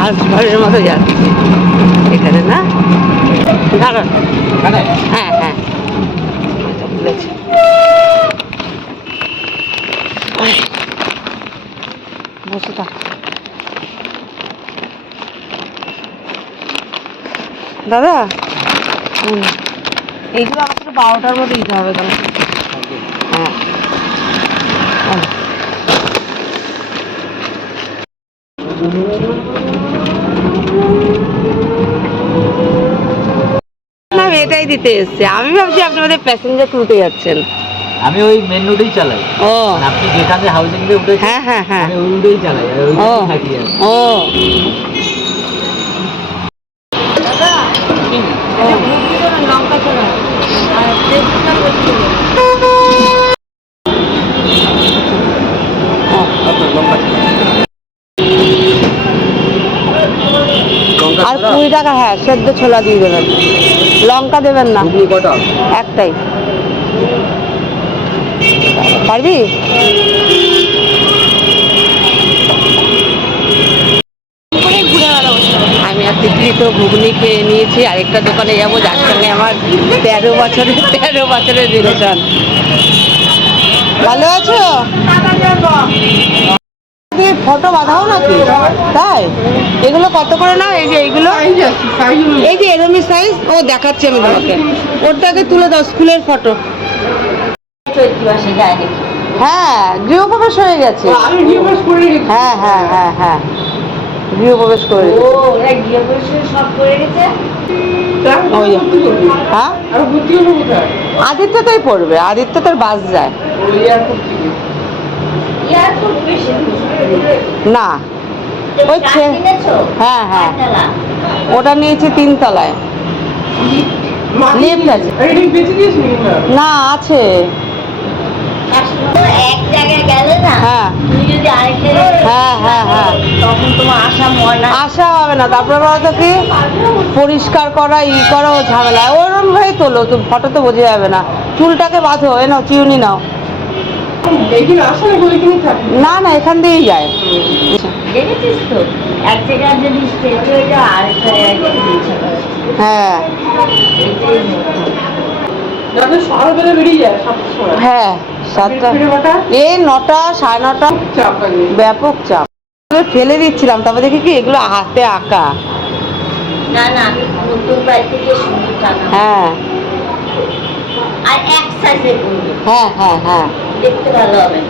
ট্রান্সফারের মতো যাচ্ছে। এখানে না? দাঁড়ান। হ্যাঁ হ্যাঁ। আচ্ছা, বসে থাক। দাদা? হুম, এইগুলো আমাকে তো বারোটার মধ্যে দিতে হবে তাহলে। হ্যাঁ। হ্যাঁ। আমি এটাই দিতে এসেছি। আমি ভাবছি আপনি আমাদের প্যাসেঞ্জার তুলতে যাচ্ছেন। আমি ওই মেন রোডেই চালাই। ও। মানে আপনি যেখানে হাউজিং এ উঠেছেন হ্যাঁ হ্যাঁ হ্যাঁ। ওই রোডেই চালাই ওই থাকি ও। কুড়ি টাকা হ্যাঁ সেদ্ধ ছোলা দিয়ে দেবেন। লঙ্কা দেবেন না। একটাই। পারবি? আমি আর তিতলি তো ঘুগনি খেয়ে নিয়েছি আরেকটা দোকানে যাব যার সঙ্গে আমার তেরো বছরের তেরো বছরের রিলেশন ভালো আছো? ফটো বাঁধাও নাকি? তাই? এগুলো কত করে নাও? এই যে এইগুলো এই যে এরমি সাইজ ও দেখাচ্ছি আমি তোমাকে। ওটাকে তুলে দাও স্কুলের ফটো। হ্যাঁ গৃহপ্রবেশ হয়ে গেছে। হ্যাঁ হ্যাঁ হ্যাঁ হ্যাঁ। গৃহপ্রবেশ করে। হ্যাঁ? আদিত্য তাই পড়বে আদিত্য তোর বাস যায়। না। ওই ছে- হ্যাঁ হ্যাঁ। ওটা নিয়েছি তিনতলায় লিফট আছে। না? আছে। এক জায়গায় গেলে না হ্যাঁ। হ্যাঁ হ্যাঁ হ্যাঁ। তখন তোমার আশা আসা হবে না। তারপরে বলতো কি? পরিষ্কার করা ই করা ও ঝামেলা। ওরম ভাবে তোলো তো ফটো তো বোঝা যাবে না। চুলটাকে বাঁধো এ নাও চিউনি নাও। না না এখান দিয়েই যায়। দেখেছিস তো? এক জায়গায় যদি স্টেজ হয়ে যায় আরেকটা জায়গায় হ্যাঁ। হ্যাঁ সাতটা। এই নটা সাড়ে নটা। ব্যাপক চাপ ফেলে দিচ্ছিলাম তারপর দেখি কি এগুলো হাতে আঁকা। না না নতুন বাড়িতে গিয়ে সুন্দর হ্যাঁ। আর এক সাইজের হ্যাঁ হ্যাঁ হ্যাঁ। দেখতে ভালো হবে।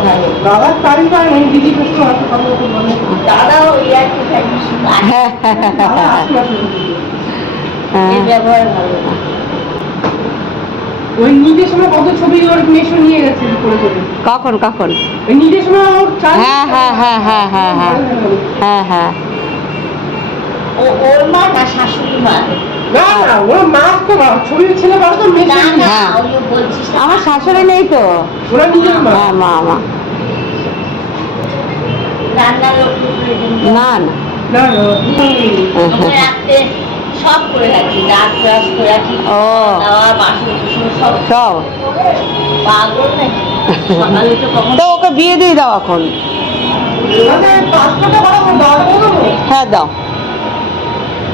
ভালো দাদাও ইয়ার্কি ফ্যামিলি হ্যাঁ হ্যাঁ হ্যাঁ হ্যাঁ ব্যবহার ভালো ওই নিজের সময় কত ছবি ওর মেশো নিয়ে গেছে করে করে? কখন কখন? ওই নিজের সময় ওর হ্যাঁ হ্যাঁ হ্যাঁ হ্যাঁ হ্যাঁ হ্যাঁ। হ্যাঁ হ্যাঁ। ওর মা না শাশুড়ি মা? হ্যাঁ। আমার শাশুড়ি নেই তো। হ্যাঁ, না না। ওকে বিয়ে দিয়ে দাও এখন। হ্যাঁ দাও।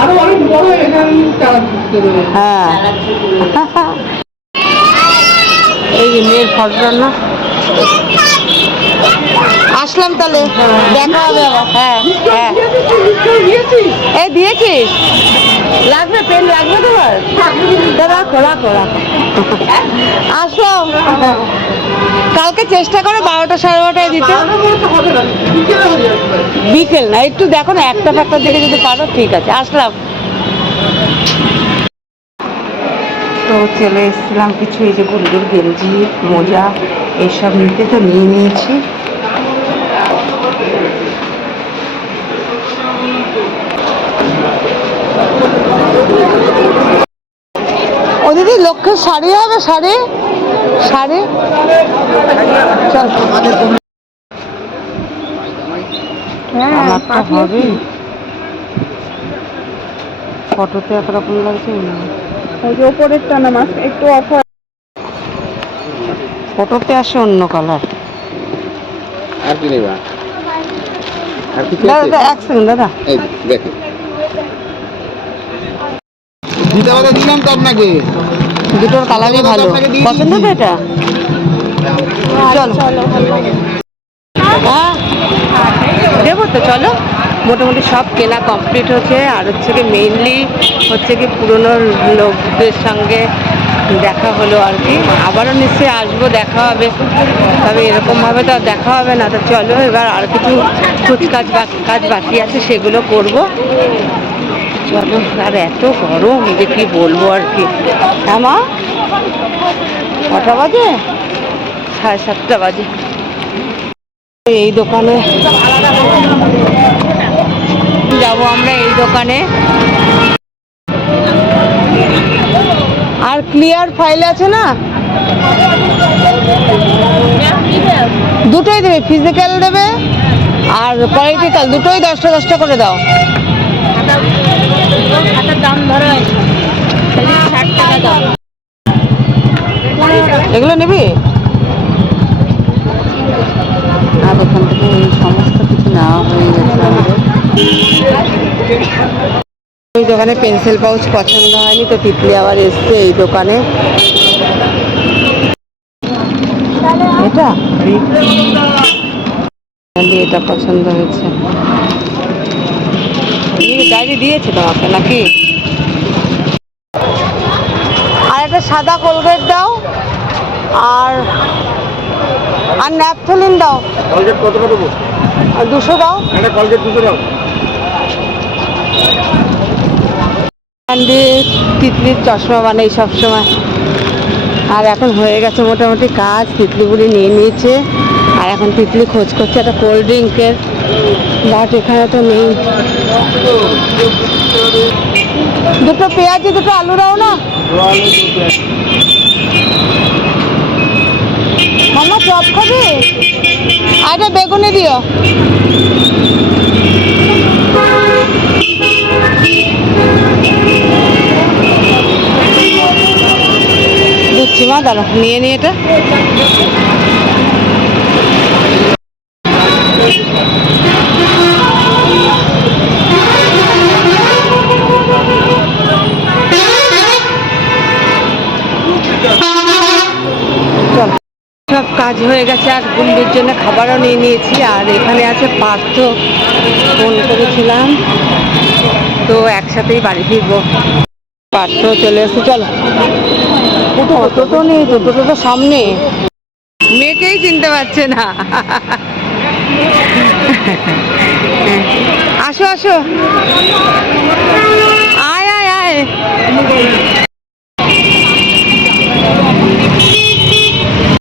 আরও অনেক বড় এখানে হ্যাঁ। এই যে মেয়ের ফটোটা না? আসলাম তাহলে। দেখা হবে আবার। হ্যাঁ হ্যাঁ। এই দিয়েছিস? লাগবে পেন লাগবে তোমার? দাদা রাখো রাখো রাখো। আসলাম কালকে চেষ্টা করো বারোটা সাড়ে বারোটায় দিতে। বিকেলে না, একটু দেখো না, একটা ফ্যাক্টর দিকে যদি পারো, ঠিক আছে। আসলাম। তো চলে এসেছিলাম কিছু এই যে গুলগুল গেঞ্জি, মোজা, এসব নিতে, তো নিয়ে নিয়েছি। ও দিদি লক্ষ্যের শাড়ি হবে শাড়ি? শাড়ি? চল। হবে। ফটোতে একরকম লাগছে না। ওই যে ওপরেরটা না মাছ একটু অফার ফটোতে আসে অন্য কালার। আর কি নেবা? আর কিছু দাদা এক সেকেন্ড দাদা। এই দেখো। দিতে কথা দিলাম তো আপনাকে। দুটোর কালারই ভালো। পছন্দ তো এটা? চলো। হ্যাঁ? দেবো তো চলো। মোটামুটি সব কেনা কমপ্লিট হচ্ছে আর হচ্ছে কি মেইনলি হচ্ছে কি পুরনো লোকদের সঙ্গে দেখা হলো আর কি। আবারও নিশ্চয়ই আসব দেখা হবে। তবে এরকমভাবে তো আর দেখা হবে না। তো চলো এবার আর কিছু কুচকাজ বাকি কাজ বাকি আছে সেগুলো করব। চলো আর এত গরম যে কি বলব আর কি। হ্যাঁ মা, কটা বাজে? সাড়ে সাতটা বাজে। এই দোকানে যাব আমরা এই দোকানে। আর ক্লিয়ার ফাইল আছে না? দুটোই দেবে ফিজিক্যাল দেবে, আর পলিটিক্যাল দুটোই দশটা দশটা করে দাও। খাতার দাম ধরো ষাট টাকা দাম। এগুলো নিবি? আর এখান থেকে সমস্ত কিছু নেওয়া হয়ে গেছে আমাদের। ওই দোকানে পেন্সিল পাউচ পছন্দ হয়নি তো তিতলি আবার এসছে এই দোকানে। এটা? এটা পছন্দ হয়েছে। ডায়েরি দিয়েছে তোমাকে নাকি? আর একটা সাদা কোলগেট দাও আর আর ন্যাপথলিন দাও। কলগেট দেবো আর দুশো দাও। একটা কলগেট দুশো দাও। তিতলির চশমা বানাই সবসময়। আর এখন হয়ে গেছে মোটামুটি কাজ তিতলিগুলি নিয়ে নিয়েছে। আর এখন তিতলি খোঁজ করছে একটা কোল্ড ড্রিঙ্কের বাট এখানে তো নেই। দুটো পেঁয়াজি, দুটো আলু দাও না। মামা, চপ খাবি? আর একটা বেগুনি দিও। দিচ্ছি মা দাঁড়া নিয়ে নিয়ে এটা। সব কাজ হয়ে গেছে আর বন্ধুর জন্য খাবারও নিয়ে নিয়েছি আর এখানে আছে পার্থ। ফোন করেছিলাম তো একসাথেই বাড়ি ফিরবো। পার্থ চলে এসে চলো। টোটো তো নেই তো টোটো তো সামনে। মেয়েকেই চিনতে পারছে না। আসো আসো। আয় আয় আয়।